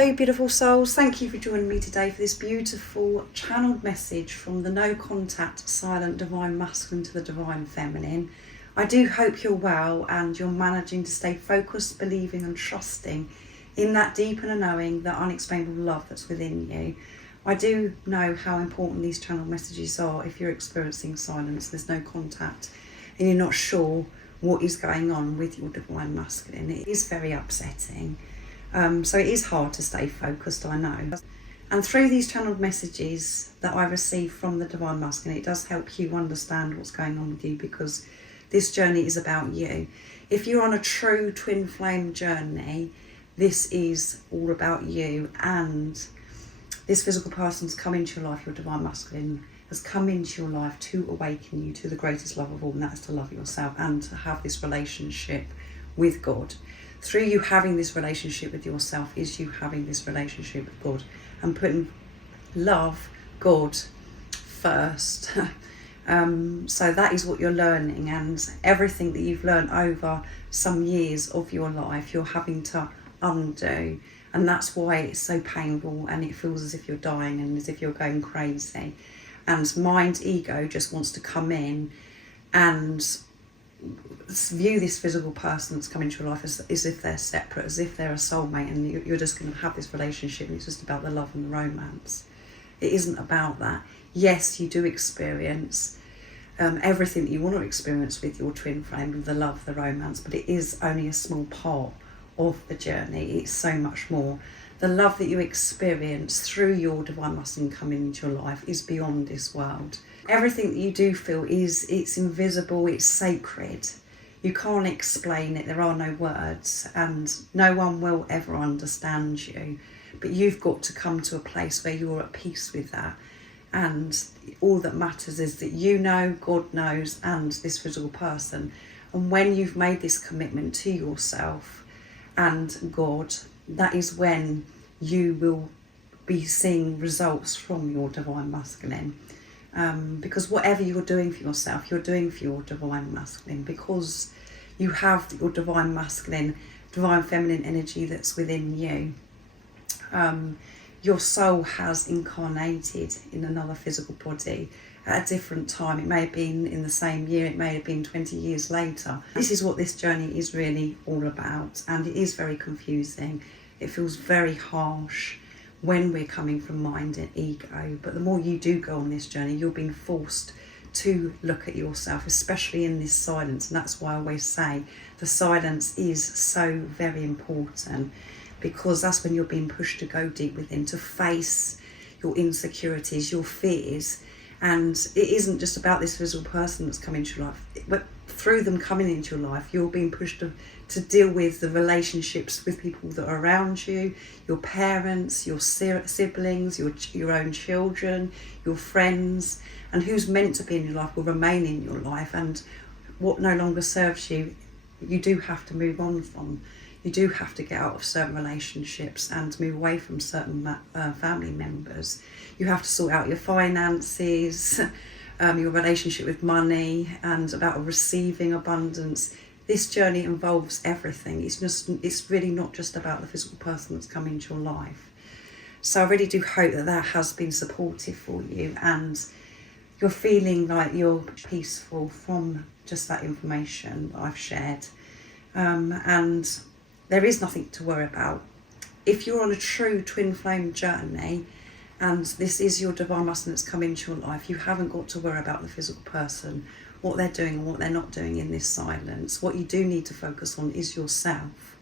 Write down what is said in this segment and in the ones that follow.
Hello beautiful souls, thank you for joining me today for this beautiful channeled message from the no contact silent divine masculine to the divine feminine. I do hope you're well and you're managing to stay focused, believing and trusting in that deep inner knowing, that unexplainable love that's within you. I do know how important these channeled messages are if you're experiencing silence, there's no contact and you're not sure what is going on with your divine masculine. It is very upsetting. So it is hard to stay focused, I know. And through these channeled messages that I receive from the divine masculine, it does help you understand what's going on with you, because this journey is about you. If you're on a true twin flame journey, this is all about you, and this physical person's come into your life, your divine masculine has come into your life to awaken you to the greatest love of all, and that's to love yourself and to have this relationship with God. Through you having this relationship with yourself is you having this relationship with God and putting love, God first. So that is what you're learning, and everything that you've learned over some years of your life you're having to undo, and that's why it's so painful and it feels as if you're dying and as if you're going crazy. And mind, ego just wants to come in and view this physical person that's come into your life as if they're separate, as if they're a soulmate, and you're just going to have this relationship and it's just about the love and the romance. It isn't about that. Yes, you do experience everything that you want to experience with your twin flame, the love, the romance, but it is only a small part of the journey. It's so much more. The love that you experience through your divine masculine coming into your life is beyond this world. Everything that you do feel it's invisible, it's sacred. You can't explain it, there are no words, and no one will ever understand you. But you've got to come to a place where you're at peace with that. And all that matters is that you know, God knows, and this physical person. And when you've made this commitment to yourself and God, that is when you will be seeing results from your divine masculine. Because whatever you're doing for yourself, you're doing for your divine masculine, because you have your divine masculine, divine feminine energy that's within you. Your soul has incarnated in another physical body at a different time. It may have been in the same year, it may have been 20 years later. This is what this journey is really all about, and it is very confusing. It feels very harsh when we're coming from mind and ego, but the more you do go on this journey, you're being forced to look at yourself, especially in this silence. And that's why I always say the silence is so very important, because that's when you're being pushed to go deep within, to face your insecurities, your fears. And it isn't just about this physical person that's come into your life, but through them coming into your life, you're being pushed to deal with the relationships with people that are around you, your parents, your siblings, your own children, your friends, and who's meant to be in your life will remain in your life, and what no longer serves you, you do have to move on from. You do have to get out of certain relationships and move away from certain family members. You have to sort out your finances, your relationship with money, and about receiving abundance. This journey involves everything. It's really not just about the physical person that's come into your life. So I really do hope that has been supportive for you, and you're feeling like you're peaceful from just that information that I've shared. And there is nothing to worry about. If you're on a true twin flame journey, and this is your divine masculine that's come into your life, you haven't got to worry about the physical person, what they're doing and what they're not doing in this silence. What you do need to focus on is yourself.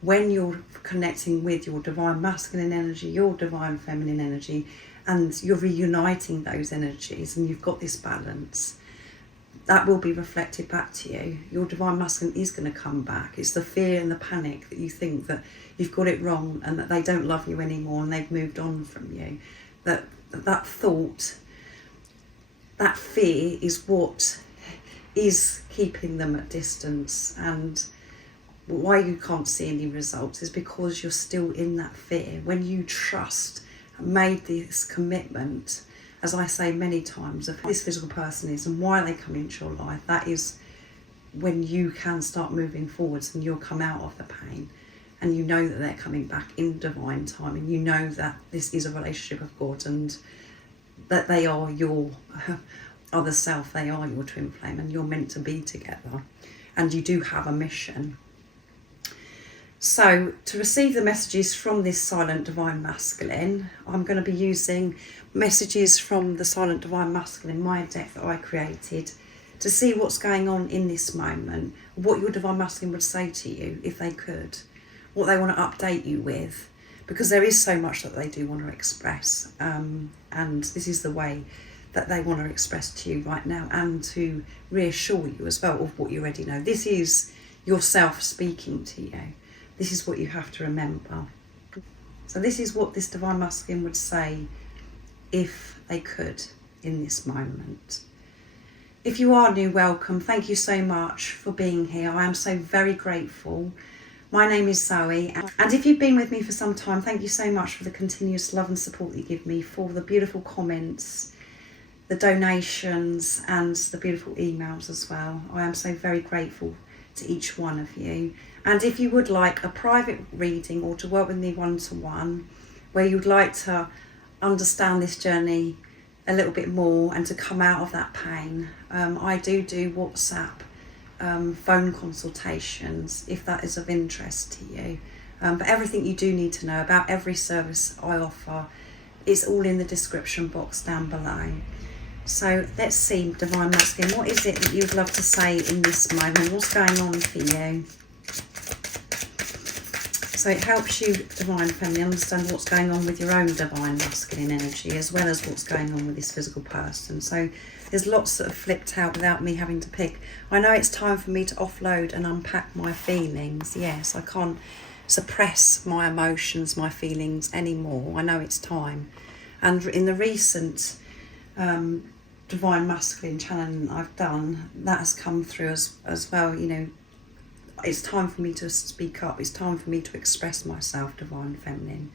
When you're connecting with your divine masculine energy, your divine feminine energy, and you're reuniting those energies, and you've got this balance, that will be reflected back to you. Your divine masculine is going to come back. It's the fear and the panic that you think that you've got it wrong and that they don't love you anymore and they've moved on from you. That thought, that fear is what is keeping them at distance, and why you can't see any results is because you're still in that fear. When you trust and made this commitment, as I say many times, of who this physical person is and why they come into your life, that is when you can start moving forwards and you'll come out of the pain. and you know that they're coming back in divine time, and you know that this is a relationship of God, and that they are your other self, they are your twin flame, and you're meant to be together, and you do have a mission. So to receive the messages from this silent divine masculine, I'm going to be using messages from the silent divine masculine, my deck that I created, to see what's going on in this moment, what your divine masculine would say to you if they could, what they want to update you with, because there is so much that they do want to express, and this is the way that they want to express to you right now, and to reassure you as well of what you already know. This is yourself speaking to you. This is what you have to remember. So this is what this divine masculine would say if they could in this moment. If you are new, welcome. Thank you so much for being here. I am so very grateful. My name is Zoe, and if you've been with me for some time, thank you so much for the continuous love and support that you give me, for the beautiful comments, the donations, and the beautiful emails as well. I am so very grateful to each one of you. And if you would like a private reading, or to work with me one-to-one, where you'd like to understand this journey a little bit more and to come out of that pain, I do WhatsApp phone consultations if that is of interest to you. But everything you do need to know about every service I offer is all in the description box down below. So let's see, divine masculine, what is it that you'd love to say in this moment? What's going on for you? So it helps you, divine feminine, understand what's going on with your own divine masculine energy, as well as what's going on with this physical person. So there's lots that have flipped out without me having to pick. I know it's time for me to offload and unpack my feelings. Yes, I can't suppress my emotions, my feelings anymore. I know it's time. And in the recent divine masculine channeling I've done, that has come through as well. You know, it's time for me to speak up. It's time for me to express myself, divine feminine.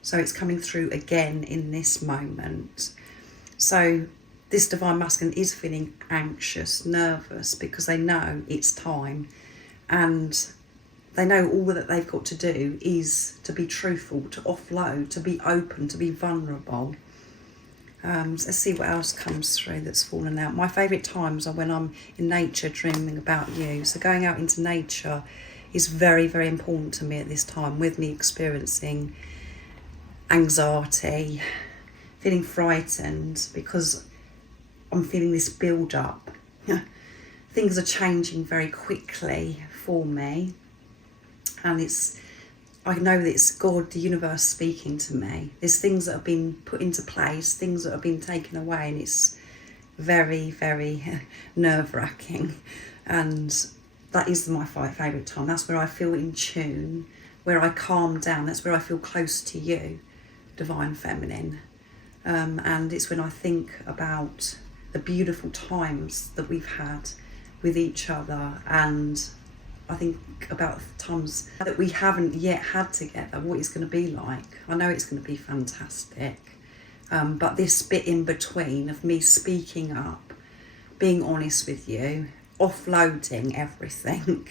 So it's coming through again in this moment. So this divine masculine is feeling anxious, nervous, because they know it's time, and they know all that they've got to do is to be truthful, to offload, to be open, to be vulnerable. Let's see what else comes through that's fallen out. My favourite times are when I'm in nature dreaming about you. So going out into nature is very, very important to me at this time, with me experiencing anxiety, feeling frightened because I'm feeling this build up. Things are changing very quickly for me, and I know that it's God, the universe, speaking to me. There's things that have been put into place, things that have been taken away, and it's very, very nerve-wracking. And that is my favourite time. That's where I feel in tune, where I calm down. That's where I feel close to you, divine feminine. And it's when I think about the beautiful times that we've had with each other, and I think about the times that we haven't yet had together, what it's going to be like. I know it's going to be fantastic. But this bit in between of me speaking up, being honest with you, offloading everything,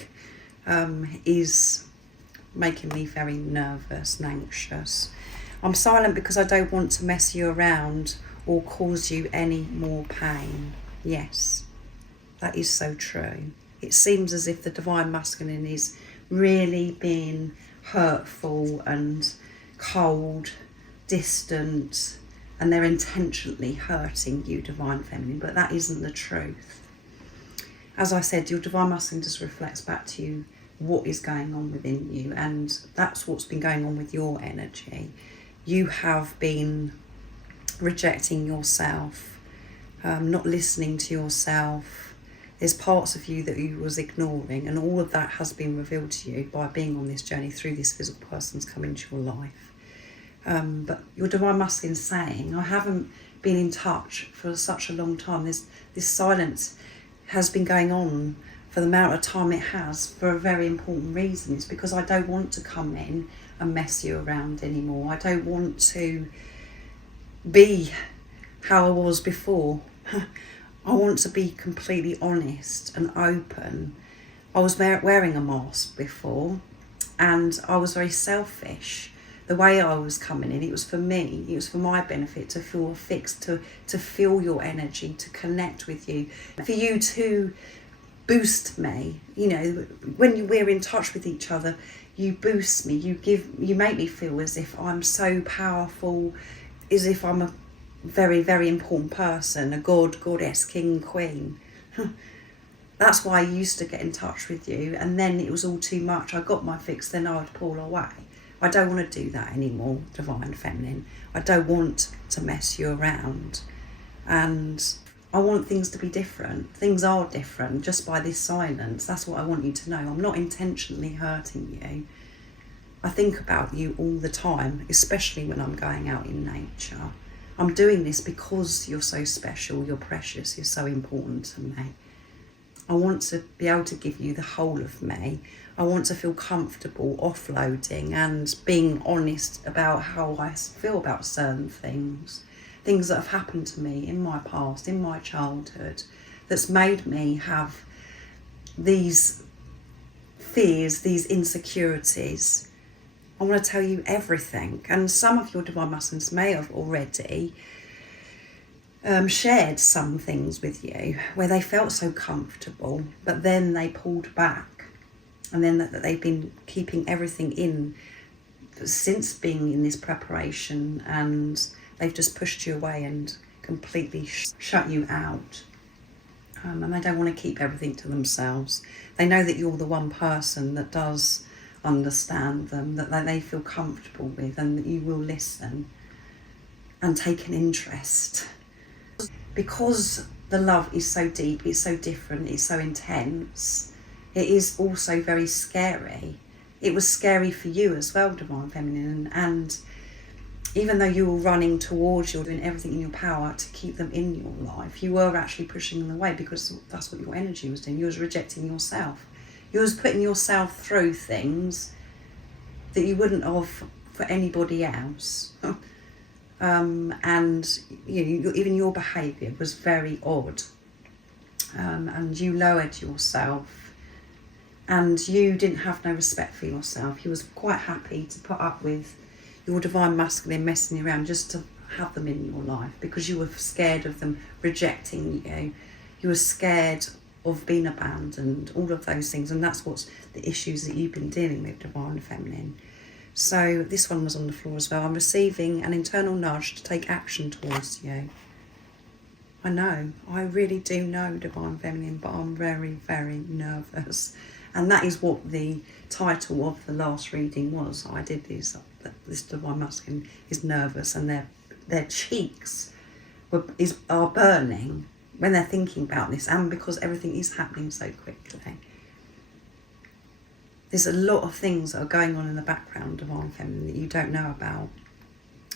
is making me very nervous and anxious. I'm silent because I don't want to mess you around or cause you any more pain. Yes, that is so true. It seems as if the divine masculine is really being hurtful and cold, distant, and they're intentionally hurting you, divine feminine, but that isn't the truth. As I said, your divine masculine just reflects back to you what is going on within you, and that's what's been going on with your energy. You have been rejecting yourself, not listening to yourself. There's parts of you that you was ignoring, and all of that has been revealed to you by being on this journey through this physical person's come into your life. But your divine masculine is saying, I haven't been in touch for such a long time. This silence has been going on for the amount of time it has for a very important reason. It's because I don't want to come in and mess you around anymore. I don't want to be how I was before. I want to be completely honest and open. I was wearing a mask before, And I was very selfish. The way I was coming in, it was for me, it was for my benefit, to feel fixed, to feel your energy, to connect with you, for you to boost me. You know, when we're in touch with each other, you boost me, you make me feel as if I'm so powerful, as if I'm a very, very important person, a goddess, king, queen. That's why I used to get in touch with you, and then it was all too much. I got my fix, then I would pull away. I don't want to do that anymore, Divine Feminine. I don't want to mess you around. And I want things to be different. Things are different just by this silence. That's what I want you to know. I'm not intentionally hurting you. I think about you all the time, especially when I'm going out in nature. I'm doing this because you're so special, you're precious, you're so important to me. I want to be able to give you the whole of me. I want to feel comfortable offloading and being honest about how I feel about certain things that have happened to me in my past, in my childhood, that's made me have these fears, these insecurities. I want to tell you everything. And some of your Divine Masculines may have already shared some things with you where they felt so comfortable, but then they pulled back. And then that they've been keeping everything in since being in this preparation, and they've just pushed you away and completely shut you out. And they don't want to keep everything to themselves. They know that you're the one person that does understand them, that they feel comfortable with, and that you will listen and take an interest. Because the love is so deep, it's so different, it's so intense, it is also very scary. It was scary for you as well, Divine Feminine, and even though you were running towards, you're doing everything in your power to keep them in your life, you were actually pushing them away, because that's what your energy was doing. You was rejecting yourself. You was putting yourself through things that you wouldn't have for anybody else. And you know, even your behaviour was very odd. And you lowered yourself. And you didn't have no respect for yourself. You was quite happy to put up with your Divine Masculine messing around just to have them in your life, because you were scared of them rejecting you. You were scared of being abandoned, all of those things. And that's what's the issues that you've been dealing with, Divine Feminine. So this one was on the floor as well. I'm receiving an internal nudge to take action towards you. I know, I really do know, Divine Feminine, but I'm very, very nervous. And that is what the title of the last reading was. I did this Divine Masculine is nervous, and their cheeks are burning when they're thinking about this, and because everything is happening so quickly. There's a lot of things that are going on in the background, Divine Feminine, that you don't know about.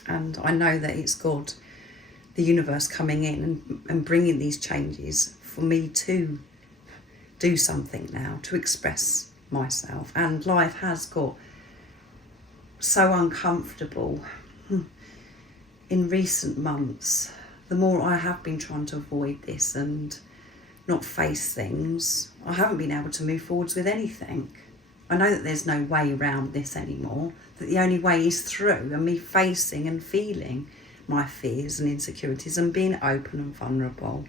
And I know that it's God, the universe, coming in and bringing these changes for me to do something now, to express myself. And life has got so uncomfortable in recent months. The more I have been trying to avoid this and not face things, I haven't been able to move forwards with anything. I know that there's no way around this anymore, that the only way is through, and me facing and feeling my fears and insecurities and being open and vulnerable.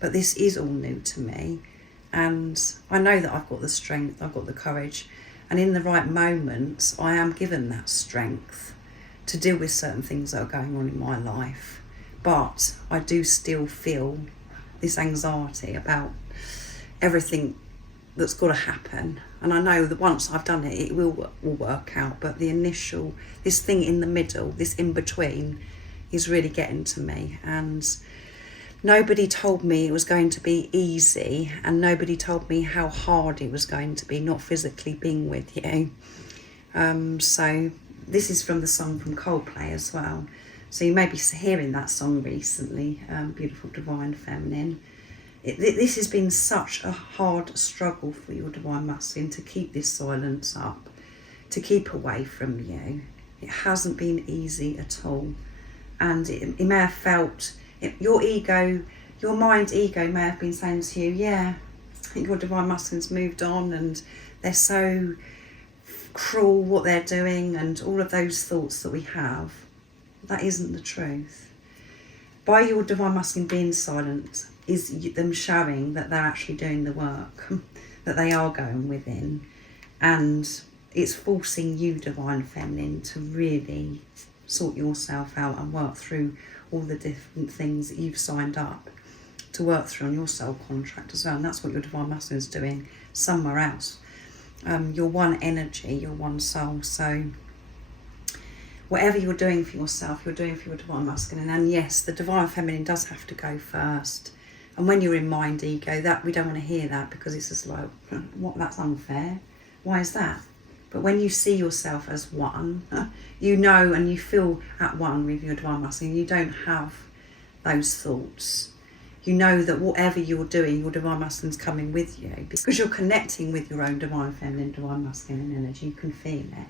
But this is all new to me, and I know that I've got the strength, I've got the courage, and in the right moments I am given that strength to deal with certain things that are going on in my life. But I do still feel this anxiety about everything that's got to happen. And I know that once I've done it, it will work out. But the initial, this thing in the middle, this in-between, is really getting to me. And nobody told me it was going to be easy, and nobody told me how hard it was going to be, not physically being with you. So this is from the song from Coldplay as well. So you may be hearing that song recently, Beautiful Divine Feminine. This has been such a hard struggle for your Divine Masculine to keep this silence up, to keep away from you. It hasn't been easy at all. And it may have felt, your ego, your mind ego may have been saying to you, yeah, I think your Divine Masculine's moved on and they're so cruel what they're doing and all of those thoughts that we have, that isn't the truth. By your divine masculine being silent is them showing that they're actually doing the work, that they are going within, and it's forcing you, divine feminine, to really sort yourself out and work through all the different things that you've signed up to work through on your soul contract as well. And that's what your divine masculine is doing somewhere else. You're one energy, you're one soul. So whatever you're doing for yourself, you're doing for your divine masculine. And yes, the divine feminine does have to go first. And when you're in mind ego, that we don't want to hear that, because it's just like, what? That's unfair. Why is that? But when you see yourself as one, you know and you feel at one with your divine masculine. You don't have those thoughts. You know that whatever you're doing, your divine masculine's coming with you, because you're connecting with your own divine feminine, divine masculine energy. You can feel it.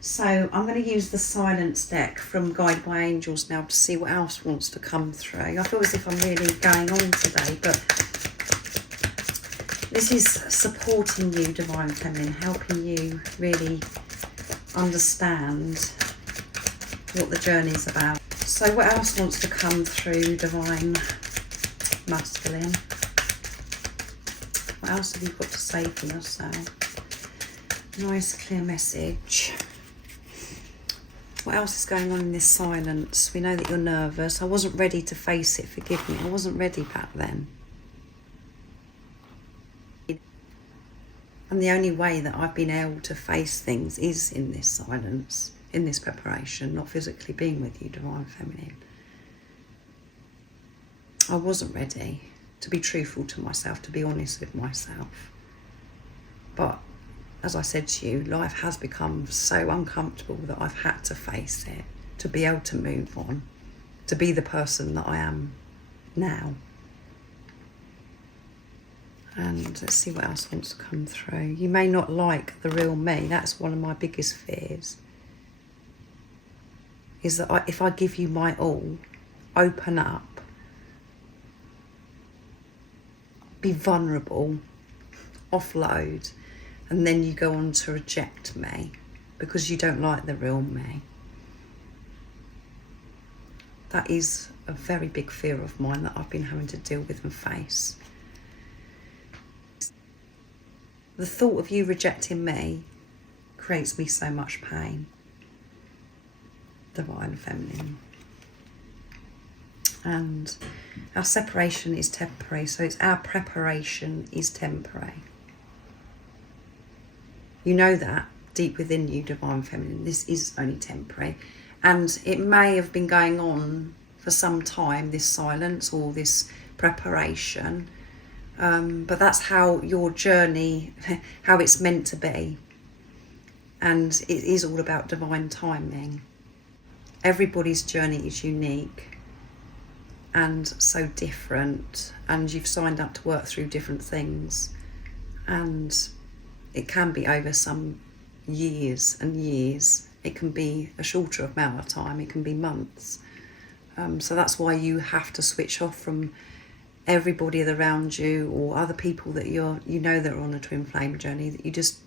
So I'm going to use the silence deck from Guided by Angels now to see what else wants to come through. I feel as if I'm really going on today, but this is supporting you, divine feminine, helping you really understand what the journey is about. So what else wants to come through, divine masculine? What else have you got to say for yourself? Nice clear message. What else is going on in this silence? We know that you're nervous. I wasn't ready to face it, forgive me. I wasn't ready back then. And the only way that I've been able to face things is in this silence, in this preparation, not physically being with you, divine feminine. I wasn't ready to be truthful to myself, to be honest with myself. But as I said to you, life has become so uncomfortable that I've had to face it, to be able to move on, to be the person that I am now. And let's see what else wants to come through. You may not like the real me. That's one of my biggest fears. Is that if I give you my all, open up, be vulnerable, offload, and then you go on to reject me because you don't like the real me. That is a very big fear of mine that I've been having to deal with and face. The thought of you rejecting me creates me so much pain. Divine feminine. And our separation is temporary, so it's our preparation is temporary. You know that deep within you, divine feminine, this is only temporary. And it may have been going on for some time, this silence or this preparation. But that's how your journey, how it's meant to be. And it is all about divine timing. Everybody's journey is unique and so different. And you've signed up to work through different things. And it can be over some years and years. It can be a shorter amount of time. It can be months. So that's why you have to switch off from everybody around you or other people that you know that are on a twin flame journey. That you just,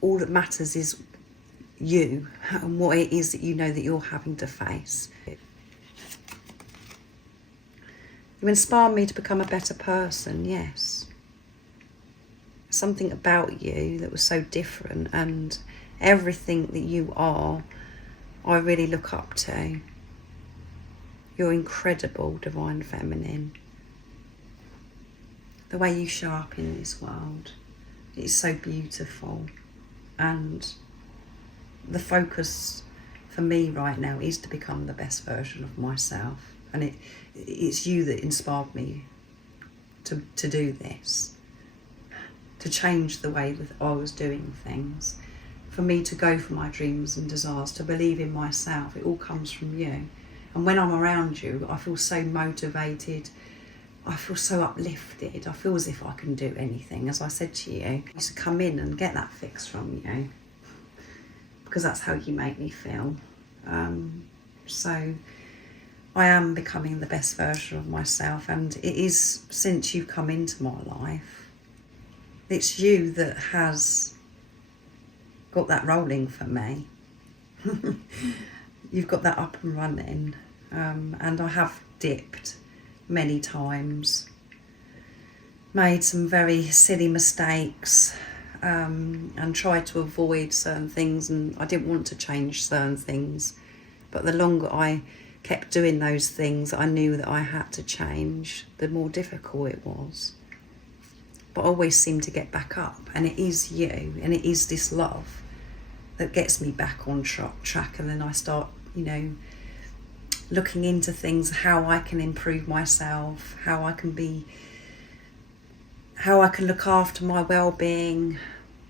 all that matters is you and what it is that you know that you're having to face. You inspire me to become a better person, yes. Something about you that was so different, and everything that you are, I really look up to. You're incredible, divine feminine. The way you show up in this world is so beautiful, and the focus for me right now is to become the best version of myself, and it's you that inspired me to do this, to change the way that I was doing things, for me to go for my dreams and desires, to believe in myself. It all comes from you. And when I'm around you, I feel so motivated. I feel so uplifted. I feel as if I can do anything. As I said to you, I used to come in and get that fix from you, because that's how you make me feel. So I am becoming the best version of myself, and it is since you've come into my life. It's you that has got that rolling for me. You've got that up and running. And I have dipped many times, made some very silly mistakes, and tried to avoid certain things, and I didn't want to change certain things. But the longer I kept doing those things I knew that I had to change, the more difficult it was. But I always seem to get back up, and it is you, and it is this love that gets me back on track. And then I start, looking into things, how I can improve myself, how I can look after my well-being,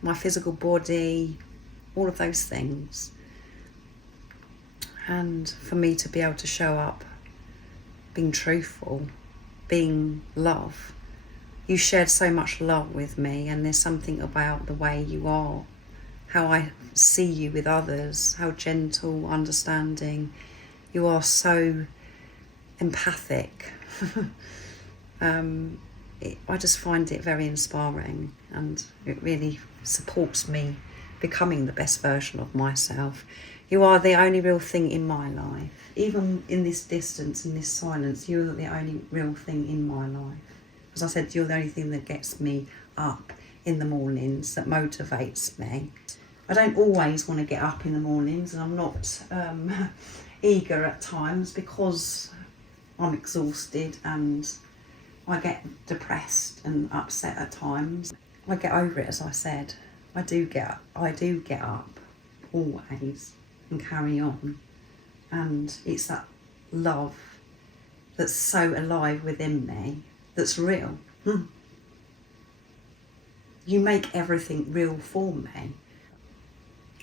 my physical body, all of those things. And for me to be able to show up, being truthful, being love. You shared so much love with me, and there's something about the way you are, how I see you with others, how gentle, understanding. You are so empathic. I just find it very inspiring, and it really supports me becoming the best version of myself. You are the only real thing in my life. Even in this distance, in this silence, you're the only real thing in my life. As I said, you're the only thing that gets me up in the mornings, that motivates me. I don't always want to get up in the mornings, and I'm not eager at times because I'm exhausted and I get depressed and upset at times. I get over it, as I said. I do get up always and carry on. And it's that love that's so alive within me, that's real. You make everything real for me.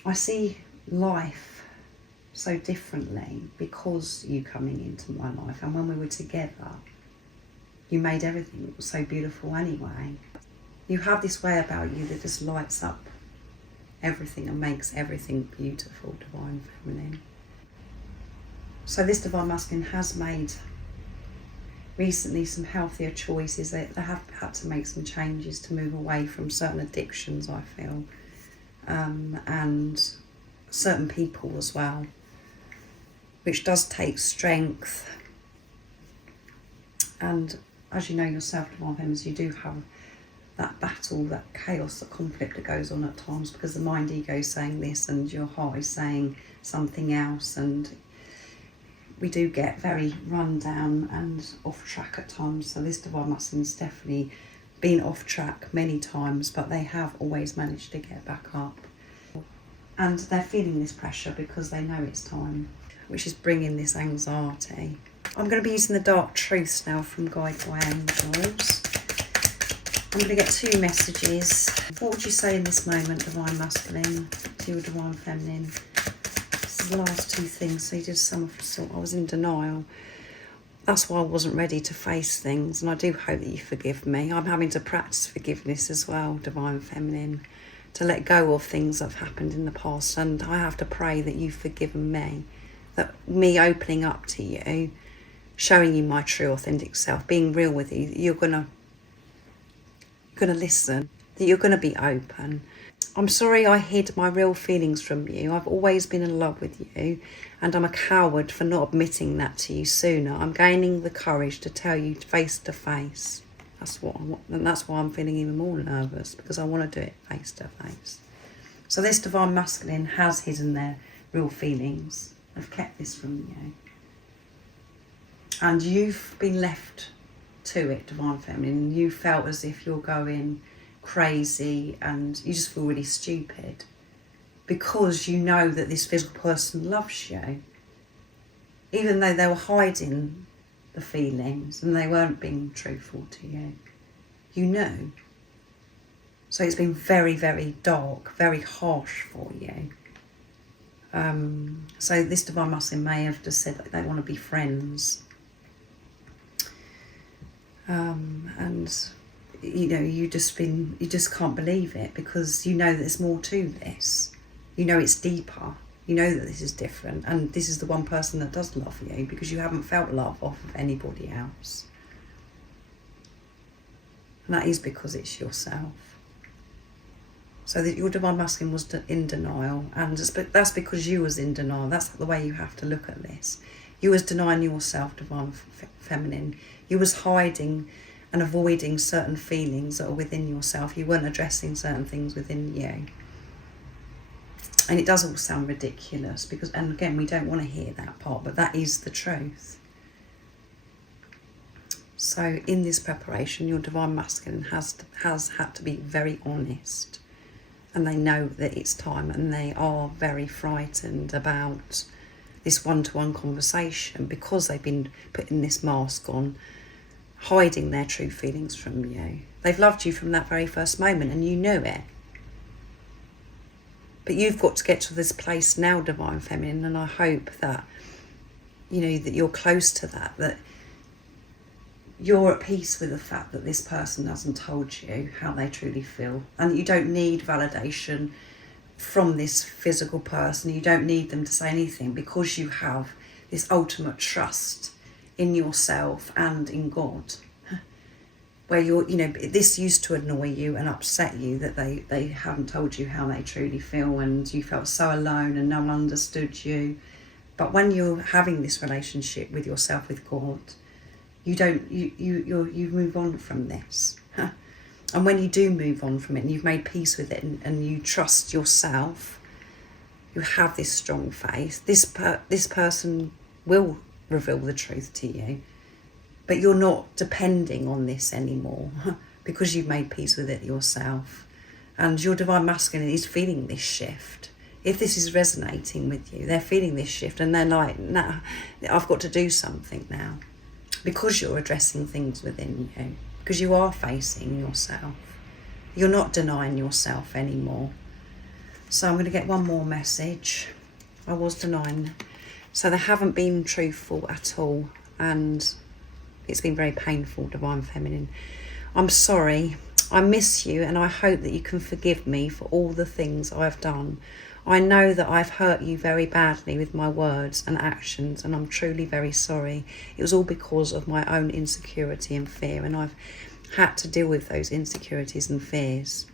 I see life so differently because you coming into my life, and when we were together, you made everything so beautiful anyway. You have this way about you that just lights up everything and makes everything beautiful, divine feminine. So this divine masculine has made recently some healthier choices. They have had to make some changes to move away from certain addictions, I feel, and certain people as well, which does take strength. And as you know yourself, divine feminines, you do have that battle, that chaos, that conflict that goes on at times, because the mind ego is saying this and your heart is saying something else, and we do get very run down and off track at times. So this divine masculine's definitely been off track many times, but they have always managed to get back up. And they're feeling this pressure because they know it's time, which is bringing this anxiety. I'm going to be using the dark truths now from Guide by Angels. I'm going to get two messages. What would you say in this moment, divine masculine, to your divine feminine? This is the last two things. So you did some of the sort. I was in denial. That's why I wasn't ready to face things, and I do hope that you forgive me. I'm having to practice forgiveness as well, divine feminine, to let go of things that have happened in the past, and I have to pray that you've forgiven me, that me opening up to you, showing you my true authentic self, being real with you, that you're gonna listen, that you're gonna be open. I'm sorry I hid my real feelings from you. I've always been in love with you, and I'm a coward for not admitting that to you sooner. I'm gaining the courage to tell you face to face. That's what I want, and that's why I'm feeling even more nervous, because I want to do it face to face. So this divine masculine has hidden their real feelings. They've kept this from you. And you've been left to it, divine feminine. You felt as if you're going crazy and you just feel really stupid because you know that this physical person loves you, even though they were hiding the feelings and they weren't being truthful to you. You know. So it's been very, very dark, very harsh for you. So this divine masculine may have just said that they want to be friends. And you just can't believe it, because you know there's more to this. You know it's deeper. You know that this is different, and this is the one person that does love you, because you haven't felt love off of anybody else. And that is because it's yourself. So that your divine masculine was in denial, and that's because you was in denial. That's the way you have to look at this. You was denying yourself, divine feminine. You was hiding and avoiding certain feelings that are within yourself. You weren't addressing certain things within you. And it does all sound ridiculous because, and again, we don't want to hear that part, but that is the truth. So in this preparation, your divine masculine has had to be very honest. And they know that it's time, and they are very frightened about this one-to-one conversation because they've been putting this mask on, hiding their true feelings from you. They've loved you from that very first moment, and you knew it. But you've got to get to this place now, divine feminine, and I hope that, you know, that you're close to that you're at peace with the fact that this person hasn't told you how they truly feel, and that you don't need validation from this physical person. You don't need them to say anything because you have this ultimate trust in yourself and in God, where you're, you know, this used to annoy you and upset you that they haven't told you how they truly feel, and you felt so alone and no one understood you. But when you're having this relationship with yourself, with God, you move on from this. And when you do move on from it and you've made peace with it, and you trust yourself, you have this strong faith, this person will reveal the truth to you, but you're not depending on this anymore because you've made peace with it yourself. And your divine masculine is feeling this shift. If this is resonating with you, they're feeling this shift, and they're like, nah, I've got to do something now. Because you're addressing things within you, because you are facing yourself. You're not denying yourself anymore. So I'm going to get one more message. I was denying. So they haven't been truthful at all, and it's been very painful, divine feminine. I'm sorry. I miss you, and I hope that you can forgive me for all the things I've done. I know that I've hurt you very badly with my words and actions, and I'm truly very sorry. It was all because of my own insecurity and fear, and I've had to deal with those insecurities and fears.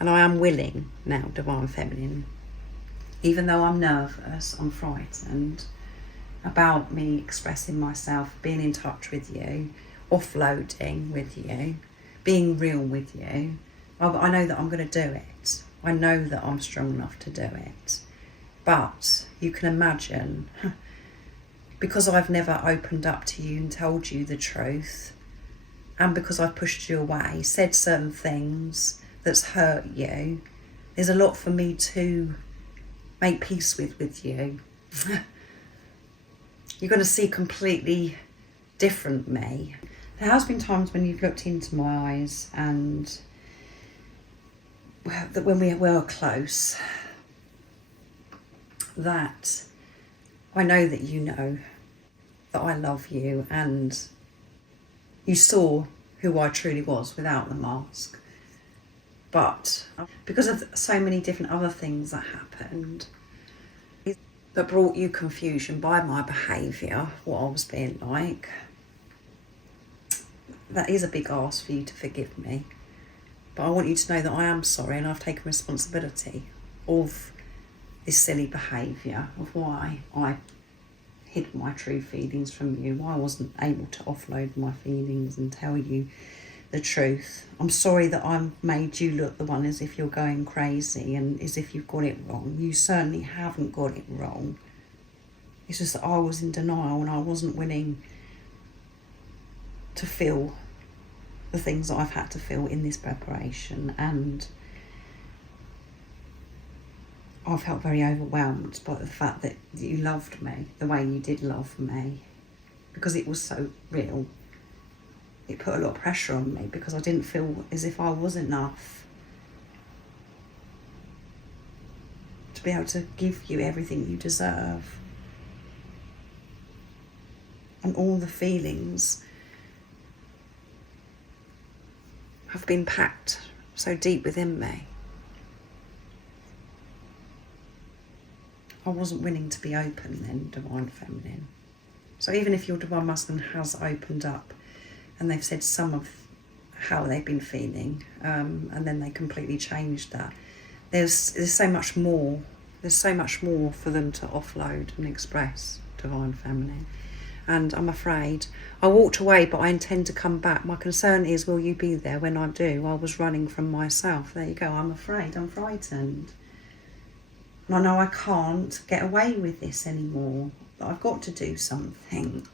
And I am willing now, divine feminine, even though I'm nervous, I'm frightened about me expressing myself, being in touch with you, offloading with you, being real with you. I know that I'm going to do it. I know that I'm strong enough to do it. But you can imagine, because I've never opened up to you and told you the truth, and because I've pushed you away, said certain things that's hurt you, there's a lot for me to make peace with you. You're going to see completely different me. There has been times when you've looked into my eyes, and that when we were close, that I know that you know that I love you, and you saw who I truly was without the mask. But because of so many different other things that happened that brought you confusion by my behaviour, what I was being like, that is a big ask for you to forgive me. But I want you to know that I am sorry, and I've taken responsibility of this silly behaviour, of why I hid my true feelings from you, why I wasn't able to offload my feelings and tell you the truth. I'm sorry that I've made you look the one as if you're going crazy and as if you've got it wrong. You certainly haven't got it wrong. It's just that I was in denial, and I wasn't willing to feel the things that I've had to feel in this preparation, and I felt very overwhelmed by the fact that you loved me the way you did love me, because it was so real. It put a lot of pressure on me because I didn't feel as if I was enough to be able to give you everything you deserve. And all the feelings have been packed so deep within me. I wasn't willing to be open then, divine feminine. So even if your divine masculine has opened up, and they've said some of how they've been feeling, and then they completely changed that. There's so much more. There's so much more for them to offload and express, Divine Feminine. And I'm afraid I walked away, but I intend to come back. My concern is, will you be there when I do? I was running from myself. There you go. I'm afraid. I'm frightened. And I know I can't get away with this anymore. But I've got to do something.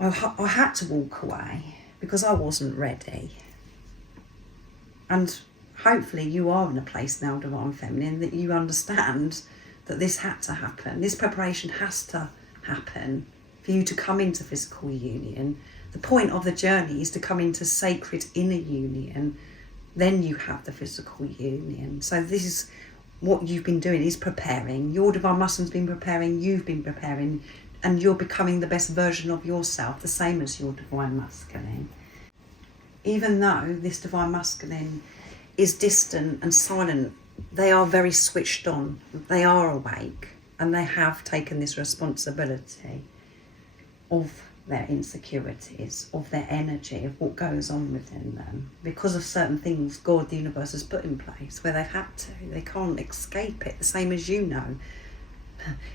I had to walk away because I wasn't ready. And hopefully you are in a place now, Divine Feminine, that you understand that this had to happen. This preparation has to happen for you to come into physical union. The point of the journey is to come into sacred inner union. Then you have the physical union. So this is what you've been doing, is preparing. Your Divine Masculine's been preparing, you've been preparing, and you're becoming the best version of yourself, the same as your Divine Masculine. Even though this Divine Masculine is distant and silent, they are very switched on. They are awake, and they have taken this responsibility of their insecurities, of their energy, of what goes on within them, because of certain things God, the universe, has put in place where they've had to. They can't escape it, the same as you know.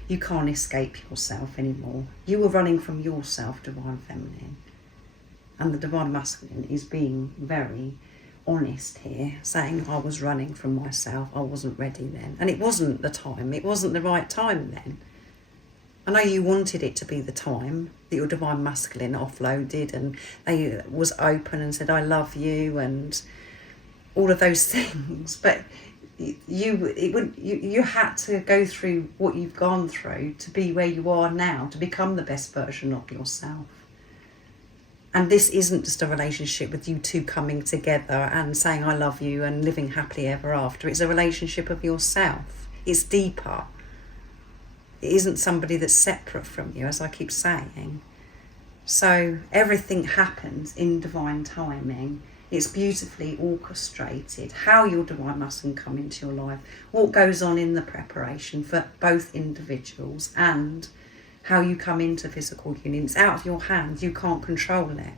You can't escape yourself anymore. You were running from yourself, Divine Feminine. And the Divine Masculine is being very honest here, saying I was running from myself. I wasn't ready then. And it wasn't the time. It wasn't the right time then. I know you wanted it to be the time that your Divine Masculine offloaded and they was open and said, I love you, and all of those things. But you had to go through what you've gone through to be where you are now, to become the best version of yourself. And this isn't just a relationship with you two coming together and saying I love you and living happily ever after. It's a relationship of yourself. It's deeper. It isn't somebody that's separate from you, as I keep saying. So everything happens in divine timing. It's beautifully orchestrated. How your Divine Masculine come into your life, what goes on in the preparation for both individuals, and how you come into physical union. It's out of your hands. You can't control it.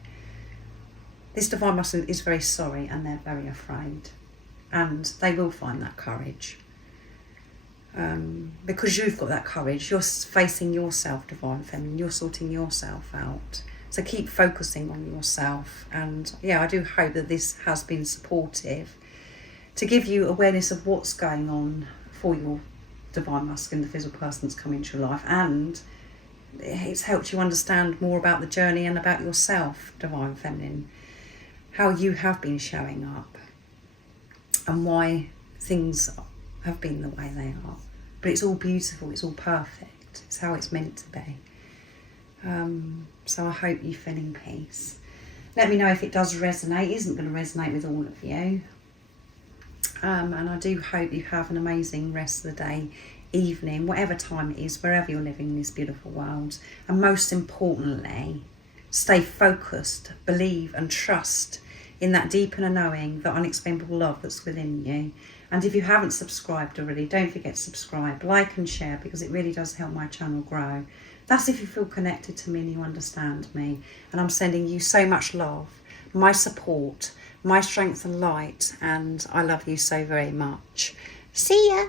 This Divine Masculine is very sorry, and they're very afraid. And they will find that courage. Because you've got that courage. You're facing yourself, Divine Feminine. You're sorting yourself out. So keep focusing on yourself. And yeah, I do hope that this has been supportive to give you awareness of what's going on for your Divine Masculine, the physical person that's come into your life. And it's helped you understand more about the journey and about yourself, Divine Feminine. How you have been showing up. And why things have been the way they are. But it's all beautiful. It's all perfect. It's how it's meant to be. So I hope you feel in peace. Let me know if it does resonate. It isn't going to resonate with all of you. And I do hope you have an amazing rest of the day, evening, whatever time it is, wherever you're living in this beautiful world. And most importantly, stay focused, believe and trust in that deep inner knowing, that unexplainable love that's within you. And if you haven't subscribed already, don't forget to subscribe, like and share, because it really does help my channel grow. That's if you feel connected to me and you understand me. And I'm sending you so much love, my support, my strength and light, and I love you so very much. See ya!